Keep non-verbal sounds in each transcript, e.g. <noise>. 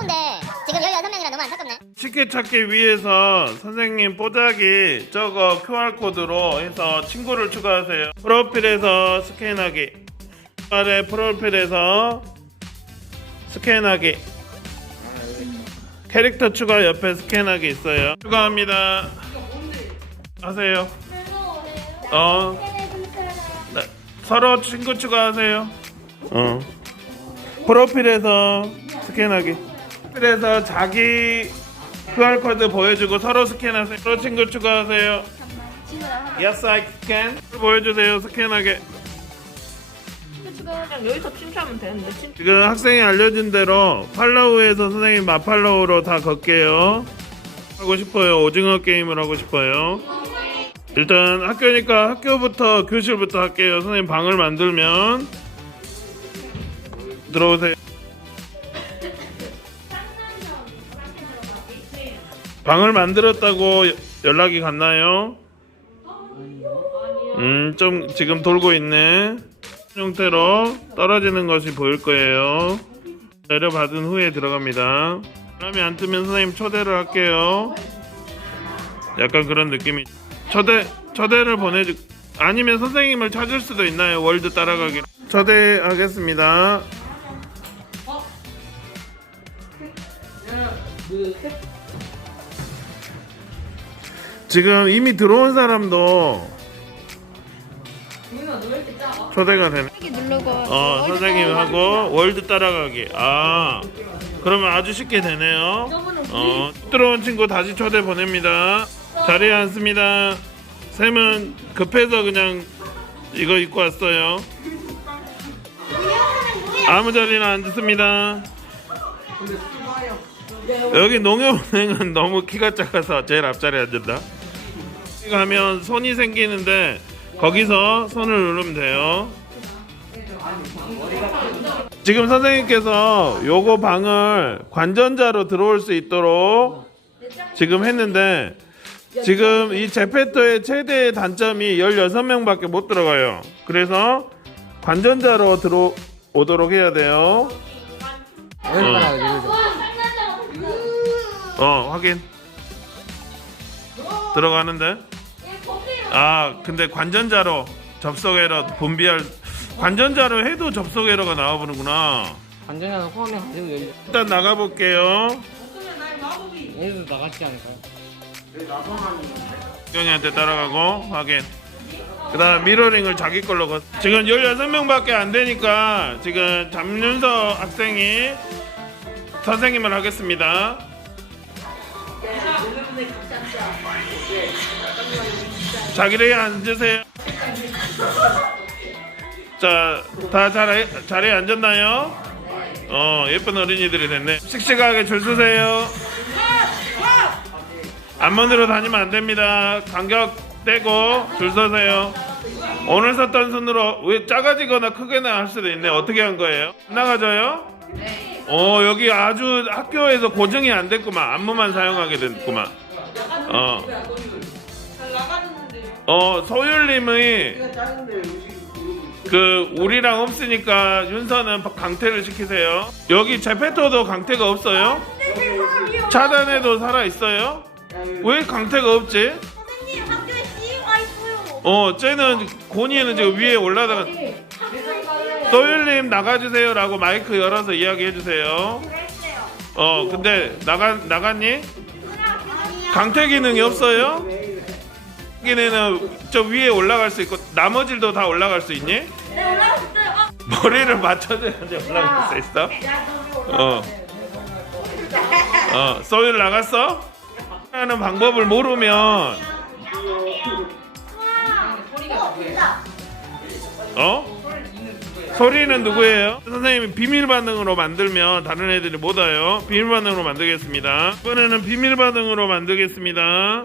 귀여운데 지금 16명이라 너무 안타깝네 쉽게 찾기 위해서 선생님 뽀짝이 저거 QR코드로 해서 친구를 추가하세요. 프로필에서 스캔하기. 아래 프로필에서 스캔하기. 캐릭터 추가 옆에 스캔하기 있어요. 추가합니다. 하세요. 어. 네, 서로 친구 추가하세요. 어. 프로필에서 스캔하기. 프로필에서 자기 QR코드 보여주고 서로 스캔하세요. 서로 친구 추가하세요. Yes, I can. 보여주세요. 스캔하게. 그냥 여기서 친추하면 되는데 친 지금 학생이 알려준 대로 팔로우에서 선생님 마팔로우로 다 걷게요. 하고 싶어요. 오징어 게임을 하고 싶어요. 일단 학교니까 학교부터 교실부터 할게요. 선생님 방을 만들면 들어오세요. 방을 만들었다고 여- 연락이 갔나요? 음, 좀 지금 돌고 있네. 형태로 떨어지는 것이 보일 거예요. 내려받은 후에 들어갑니다. 사람이 안 뜨면 선생님 초대를 할게요. 약간 그런 느낌이. 초대 초대를 보내주. 아니면 선생님을 찾을 수도 있나요? 월드 따라가기. 초대하겠습니다. 지금 이미 들어온 사람도 초대가 되네. 누르고 어, 선생님하고 월드 따라가기. 아, 그러면 아주 쉽게 되네요. 어, 들어온 친구 다시 초대 보냅니다. 자리에 앉습니다. 쌤은 급해서 그냥 이거 입고 왔어요. 아무 자리나 앉습니다. 여기 농협은행은 너무 키가 작아서 제일 앞자리에 앉는다. 이거 하면 손이 생기는데 거기서 손을 누르면 돼요. 지금 선생님께서 요거 방을 관전자로 들어올 수 있도록 지금 했는데 지금 이 제페토의 최대 단점이 16명밖에 못 들어가요. 그래서 관전자로 들어오도록 해야 돼요. 어, 확인. 들어가는데? 아, 근데 관전자로 접속 에러 분비할 관전자로 해도 접속 에러가 나와보는구나. 완전한 호흡이 가지고 열려. 일단 나가볼게요. 얘도 나갔지 않을까요? 경이한테 따라가고 확인. 그다음 미러링을 자기 걸로 거. 지금 16명밖에 안 되니까 지금 잠윤서 학생이 선생님을 하겠습니다. 자기를 앉으세요. 자, 다 자리, 자리에 앉았나요? 어, 예쁜 어린이들이 됐네. 씩씩하게 줄 서세요. 앞문으로 다니면 안 됩니다. 간격 떼고 줄 서세요. 오늘 썼던 손으로 왜 작아지거나 크게나 할 수도 있네. 어떻게 한 거예요? 안 나가져요? 어 여기 아주 학교에서 고정이 안 됐구만. 안무만 사용하게 됐구만. 어. 어 소율님이 그 우리랑 없으니까 윤서는 강퇴를 시키세요. 여기 제페토도 강퇴가 없어요? 차단에도 살아 있어요? 왜 강퇴가 없지? 어, 쟤는 고니에는 지금 위에 올라다가 소율님 나가주세요라고 마이크 열어서 이야기해주세요. 어, 근데 나가 나갔니? 강퇴 기능이 없어요? 기능은 저 위에 올라갈 수 있고 나머지도 다 올라갈 수 있니? 머리를 맞춰줘야지 올라갈 수 있어. 어. 어, 소율 나갔어? 하는 방법을 모르면 어? 소리는 누구예요? 선생님이 비밀 반응으로 만들면 다른 애들이 못 와요. 비밀 반응으로 만들겠습니다. 이번에는 비밀 반응으로 만들겠습니다.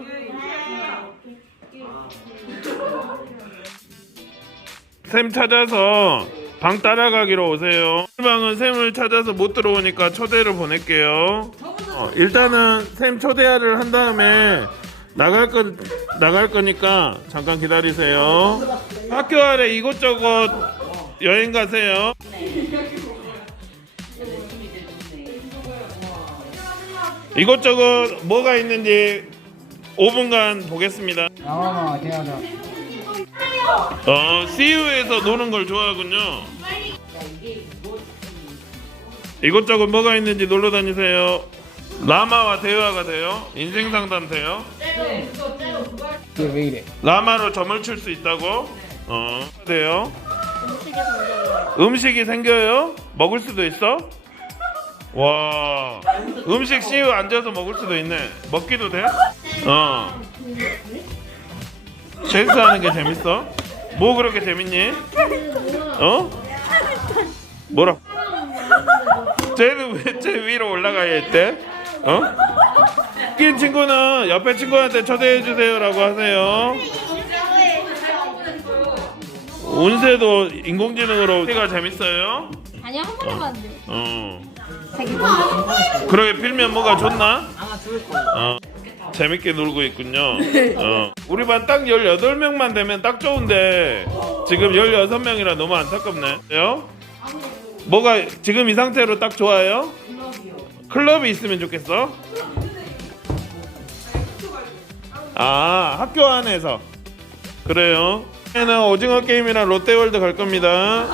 샘 찾아서 방 따라가기로 오세요. 방은 샘을 찾아서 못 들어오니까 초대를 보낼게요. 어, 일단은 샘 초대를 한 다음에 나갈 거 나갈 거니까 잠깐 기다리세요. 학교 아래 이곳저곳 여행 가세요. 이것저것 뭐가 있는지 5분간 보겠습니다. 어, CU에서 노는 걸 좋아하군요. 이것저것 뭐가 있는지 놀러 다니세요. 라마와 대화가 돼요. 인생 상담 돼요. 이래? 라마로 점을 칠 수 있다고. 어, 돼요. 음식이 생겨요? 먹을 수도 있어? 와, 음식 CU 앉아서 먹을 수도 있네. 먹기도 돼? 어. 체스 하는 게 재밌어? 뭐 그렇게 재밌니? 어? 뭐라? 쟤는 왜 쟤 위로 올라가야 했대? 어? 웃긴 친구는 옆에 친구한테 초대해 주세요라고 하세요. 운세도 인공지능으로 가 재밌어요? 아니야 한번 해봤는데. 어. 그러게 필면 뭐가 좋나? 아마 죽을 거야. 어. 재밌게 놀고 있군요. <laughs> 어. 우리 반 딱 18명만 되면 딱 좋은데 지금 16명이라 너무 안타깝네 요. 뭐가 지금 이 상태로 딱 좋아요? 클럽이 있으면 좋겠어? 아, 학교 안에서. 그래요. 는 오징어 게임이랑 롯데월드 갈 겁니다.